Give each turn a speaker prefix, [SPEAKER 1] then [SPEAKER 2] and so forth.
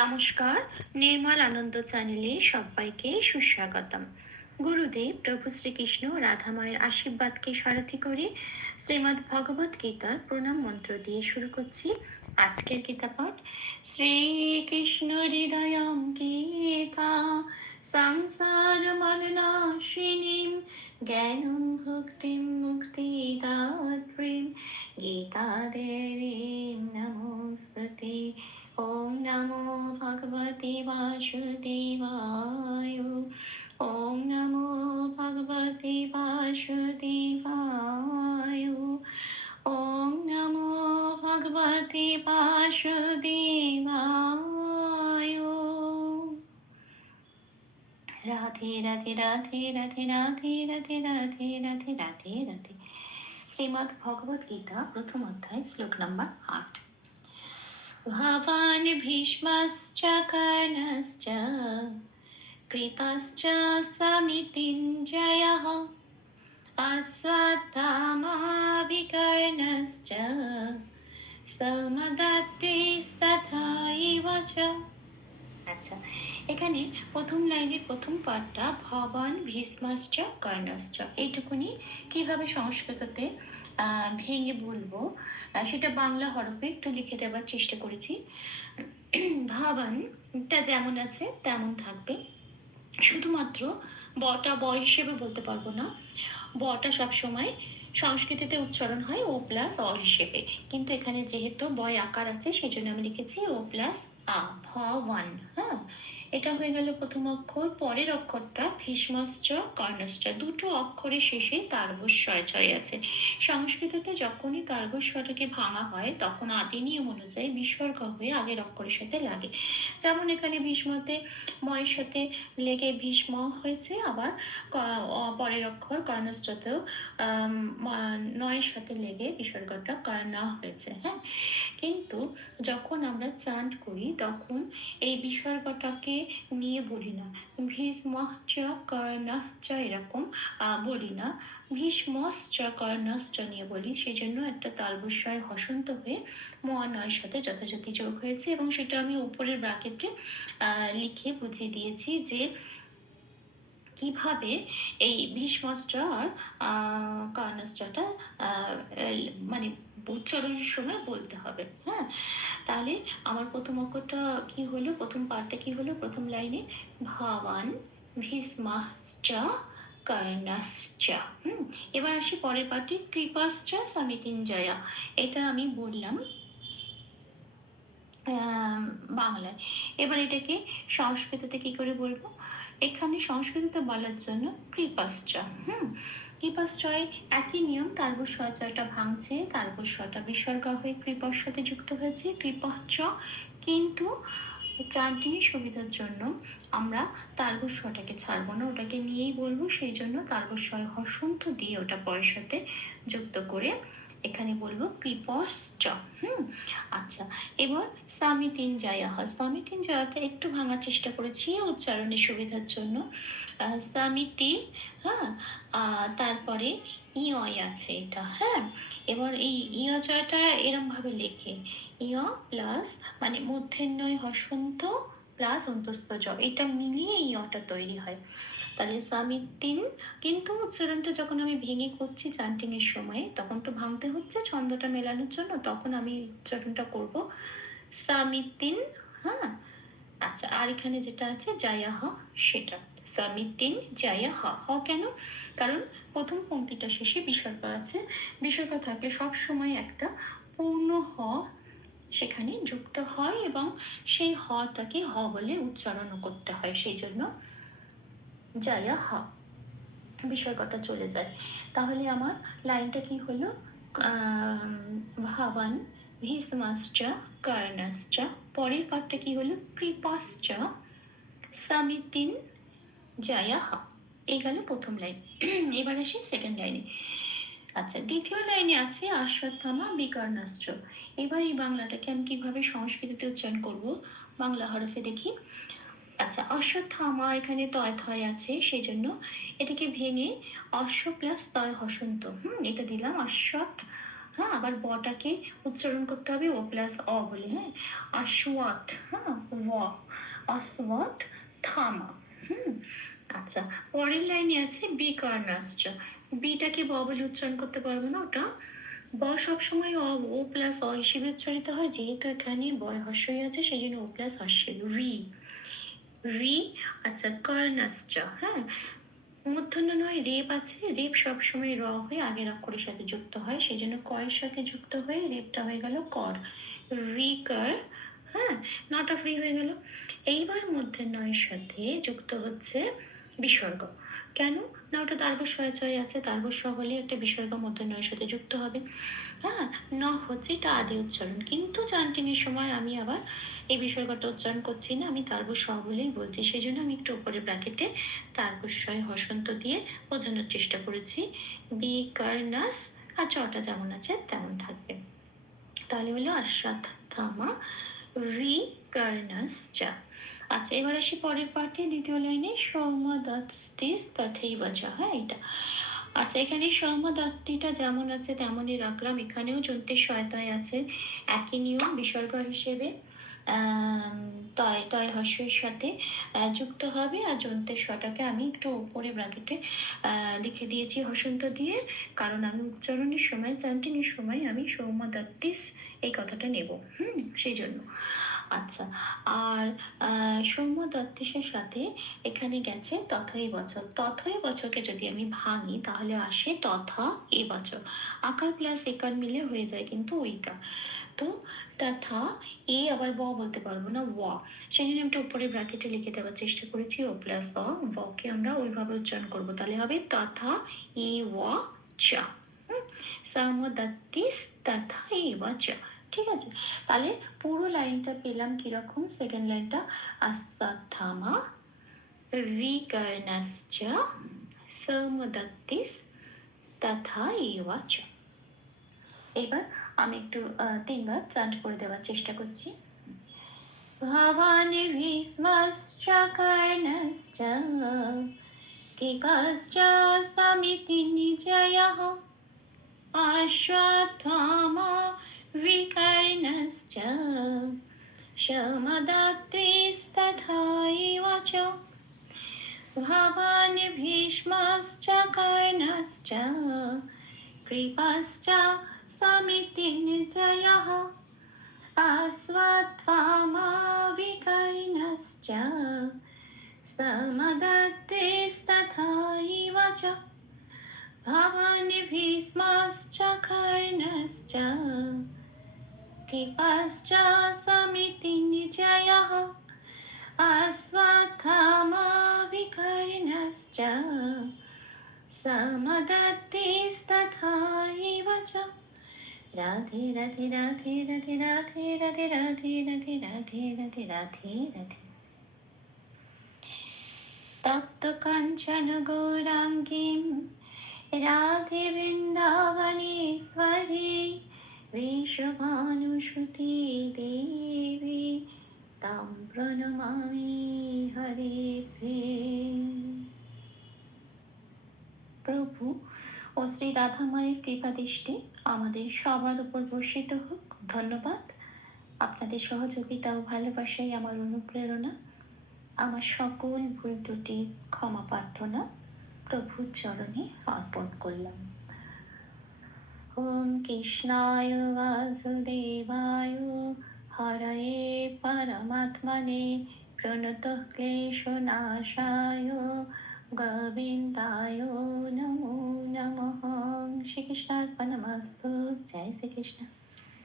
[SPEAKER 1] নমস্কার, নির্মল আনন্দ চ্যানেলে সবাইকে সুস্বাগতম। গুরুদেব প্রভু শ্রীকৃষ্ণ রাধামায়ের আশীর্বাদকে সারথি করে শ্রীমদ্ ভগবত গীতার প্রণাম মন্ত্র দিয়ে শুরু করছি আজকের গীতা পাঠ। শ্রীকৃষ্ণ হৃদয়ম গীতা, সংসার মরণাশিনীম জ্ঞানম ভক্তিম মুক্তিদাত্রীম গীতা দেবীম নমস্তে ॐ नमो भगवते वासुदेवाय ॐ नमो भगवते वासुदेवाय ॐ नमो भगवते वासुदेवाय রাধে রাধে রাধে রাধে রাধে রাধে রাধে রাধে রাধে রাধে শ্রীমদ্ ভগবত গীতা প্রথম অধ্যায় শ্লোক নাম্বার আট भवान् भीष्मश्च कर्णश्च कृपश्च समितिञ्जयः अश्वत्थामाभिकर्णश्च সমদত্তিস্তথাইব চ আচ্ছা এখানে প্রথম লাইনের প্রথম পার্টটা ভবান ভীষ্মাশ্চ কর্ণশ্চ এইটুকুনি কিভাবে সংস্কৃততে আহ, ভেঙে বলব। সেটা বাংলা হরফে একটু লিখে দেওয়ার চেষ্টা করেছি। ভাবানটা যেমন আছে তেমন থাকবে। শুধুমাত্র বটা ব হিসেবে বলতে পারব না। বটা সবসময় সংস্কৃতিতে উচ্চারণ হয় ও প্লাস অ হিসেবে। কিন্তু এখানে যেহেতু বয় আকার আছে সেই জন্য আমি লিখেছি ও প্লাস আ ভ ওয়ান হ্যাঁ? এটা হয়ে গেল প্রথম অক্ষর, পরের অক্ষরটা ভীষ্মাশ্চ কর্ণশ্চ দুটো অক্ষরের শেষে তার্বস্বয় ছয় আছে। সংস্কৃততে যখনই তার্বস্বরটাকে ভাঙা হয়, তখন আদি নিয়ম অনুযায়ী বিসর্গ হয়ে আগের অক্ষরের সাথে লাগে। যেমন এখানে ভীষ্মতে ময়ের সাথে লেগে ভীষ্ম হয়েছে, আবার পরের অক্ষর কর্ণশ্চতেও নয়ের সাথে লেগে বিসর্গটা কর্ণ হয়েছে হ্যাঁ? কিন্তু যখন আমরা চান্ট করি তখন এই বিসর্গটাকে নিয়ে বলি না। ভীষ্মশ্চ কর্ণশ্চ এরকম বলি না। ভীষ্মশ্চ কর্ণশ্চ নিয়ে বলি সেই জন্য একটা তালবস্বয় হসন্ত হয়ে মহানয়ের সাথে যথাযথ যোগ হয়েছে এবং সেটা আমি উপরের ব্রাকেটে লিখে বুঝিয়ে দিয়েছি যে কীভাবে এই ভীষ্মশ্চ আর আহ, মানে উচ্চারণের সময় বলতে হবে হ্যাঁ? তাহলে আমার প্রথম অক্ষরটা কি হলো? প্রথম পার্টটা কি হলো? প্রথম লাইনে ভাবান ভীষ্মাশ্চ কর্ণশ্চ হুম? এবার আসি পরের পার্টে কৃপাশ্চ সমিতিঞ্জয়া। এটা আমি বললাম বাংলায়। এবার এটাকে সংস্কৃততে কি করে বলব? এখানে সংস্কৃততে বলার জন্য কৃপাশ্চ, হুম? কৃপাশ্চয় একই নিয়ম তার্বস্বয়টা ভাঙছে তার্বস্বটা বিসর্গ হয়ে কৃপার সাথে যুক্ত হয়েছে, কৃপশ্চ কিন্তু চারদিনই সুবিধার জন্য আমরা তার্বস্বটাকে ছাড়বো না, ওটাকে নিয়েই বলব, সেই জন্য তার্বস্বয় হসন্ত দিয়ে ওটা পয়ের সাথে যুক্ত করে এখানে বলব কৃপশ্চ হুম? আচ্ছা এবার সামিতিন জায়াহা সামিতিন জায়াটা একটু ভাঙার চেষ্টা করেছি উচ্চারণের সুবিধার জন্য। সামিতি হ্যাঁ? তারপরে ইয় আছে এটা হ্যাঁ? এবার এই ইয় জয়টা এরম ভাবে লেখে। ইয় প্লাস মানে মধ্যেন্নয় হসন্ত প্লাস অন্তস্থ জ, এটা মিলিয়ে ইয়টা তৈরি হয়। তাহলে সামিতিন কিন্তু উচ্চারণটা যখন আমি ভেঙে করছি চান্টিং এর সময়, তখন তো ভাঙতে হচ্ছে, ছন্দটা মেলানোর জন্য, তখন আমি উচ্চারণটা করব। সামিতিন হ্যাঁ? আচ্ছা আর এখানে যেটা আছে, জায়া হ, সেটা। সামিতিন জায়া হ। হ কেন? কারণ প্রথম পংক্তিটা শেষে বিসর্গ আছে। বিসর্গ থাকলে সব সময় একটা পূর্ণ হ সেখানে যুক্ত হয় এবং সেই হটাকে হ বলে উচ্চারণও করতে হয়। সেই জন্য জায়া হ বিসর্গটা চলে যায়। তাহলে আমার লাইনটা কি হলো? ভাবান ভীষ্মাশ্চ, কর্ণশ্চ, পরের পাঠটা কি হলো? কৃপাশ্চ, সামিতিন জায়াহ এই গেল প্রথম লাইন। এবার আসি সেকেন্ড লাইনে। আচ্ছা দ্বিতীয় লাইনে আছে অশ্বত্থামা বিকর্ণাশ্চ। এবার এই বাংলাটাকে আমি কীভাবে সংস্কৃতিতে উচ্চারণ করব? বাংলা হরফে দেখি। আচ্ছা অশ্বত্থামা এখানে তয় থয় আছে সেই জন্য এটাকে ভেঙে অশ্ব প্লাস তয় হসন্ত, হুম, এটা দিলাম অশ্বত্থ হ্যাঁ আবার বটাকে উচ্চারণ করতে হবে ও প্লাস অ বলে হ্যাঁ আশওয়াত হ্যাঁ ওয়া অসওয়াত থামা, হুম আচ্ছা পরের লাইনে আছে বি কার্নাসটা বিটাকে ব বলে উচ্চারণ করতে পারব না ওটা, ব সবসময় অ, ও প্লাস অ হিসেবে উচ্চারিত হয়, যেহেতু এখানে বয় হর্ষই আছে সেই জন্য ও প্লাস হর্ষের রি রি আচ্ছা কার্নাসটা হ্যাঁ? মূর্ধন্য নয়, রেপ আছে। রেপ সবসময় র হয়ে আগের অক্ষরের সাথে যুক্ত হয় সেই জন্য কয়ের সাথে যুক্ত হয়ে রেপটা হয়ে গেল কর। রিকার হ্যাঁ? নট অফ রি হয়ে গেল। এইবার মধ্যে নয়ের সাথে যুক্ত হচ্ছে বিসর্গ। কেন? না, ওটা তারপর ছয় আছে তারপর হলে একটা বিসর্গ মধ্যে নয়ের সাথে যুক্ত হবে। হ্যাঁ? ন হচ্ছে এটা আদি উচ্চারণ। কিন্তু চান্টিনের সময় আমি আবার এই বিসর্গটা উচ্চারণ করছি না, আমি তারপর স বলেই বলছি। সেই জন্য আমি একটু উপরে ব্র্যাকেটে তারপর ছয় হসন্ত দিয়ে বোঝানোর চেষ্টা করেছি। বি কার্নাস আর চটা যেমন আছে তেমন থাকবে। তাহলে হলো থামা রি কার্নাস চা। আচ্ছা এবার আসি পরের পাঠে দ্বিতীয় লাইনে সৌমদস্তিস তথেই বাচা হ্যাঁ এটা আচ্ছা এখানে সৌমদত্তিটা যেমন আছে তেমনই রাখলাম। এখানেও যন্ত্রের সহায়তায় আছে। একই নিয়ম, বিসর্গ হিসেবে। তয় তয় হর্ষের সাথে যুক্ত হবে। আর যন্ত্রের স্বটাকে আমি একটু উপরে ব্রাকেটে লিখে দিয়েছি হসন্ত দিয়ে। কারণ আমি উচ্চারণের সময় চান্টিনের সময় আমি সৌমদত্তিস এই কথাটা নেব। হুম, সেই জন্য। আচ্ছা আর সৌম্য দত্তেশের সাথে এখানে গেছে তথই বছর তথই বছরকে যদি আমি ভাঙি, তাহলে আসে তথা এ বছর আকার প্লাস একার মিলে হয়ে যায় কিন্তু ওইটা তো তথা এ আবার ব বলতে পারব না ওয়া সেই জন্য উপরে ব্র্যাকেটে লিখে দেওয়ার চেষ্টা করেছি, ও প্লাস অ বকে আমরা ওইভাবে উচ্চারণ করব। তাহলে হবে তথা এ ওয়া চা। তথা এ চা। ঠিক আছে? তাহলে পুরো লাইনটা পেলাম কীরকম? সেকেন্ড লাইনটা আস্তাথামা রিকর্ণশ্চ সমদত্তিস তথা এওয়া চ। এবার আমি একটু তিনবার চান্ট করে দেওয়ার চেষ্টা করছি ভবানি ভীষ্মশ্চ কর্ণশ্চ কিকশ্চ সমিতি নিজয়ः অশ্বত্থামা विकर्णश्च शमदत्तिस्तथैव च भवान् भीष्मश्च कर्णश्च कृपश्च त्वमिति निर्भयः अस्वत्वामाविकर्णश्च स्तमदत्तेस्तथा इव च भवानिभीस्माश्च कर्णश्च कृपश्च समिति निजयः अस्वत्थामाविकर्णश्च समदत्ते রাধে রাধে রাধে রাধে রাধে রাধে রাধে রাধে রাধে রাধে রাধে রাধে তপ্ত কাঞ্চন গৌরাঙ্গিম রাধে বৃন্দাবনেশ্বরী বিশ্বভানুসুতি দেবী তাম প্রণমামি হরে প্রভু ও শ্রী রাধা মায়ের কৃপা দৃষ্টি আমাদের সবার উপর বর্ষিত হোক। ধন্যবাদ। আপনাদের সহযোগিতা ও ভালোবাসাই আমার অনুপ্রেরণা। আমার সকল ভুল ত্রুটি ক্ষমা প্রার্থনা প্রভুর চরণে অর্পণ করলাম। ওম কৃষ্ণায় বাসুদেবায় হরয়ে পরমাত্মনে প্রণত ক্লেশ নাশায় गोविन्दाय नमो नमः। श्रीकृष्णार्पणमस्तु। जय श्रीकृष्ण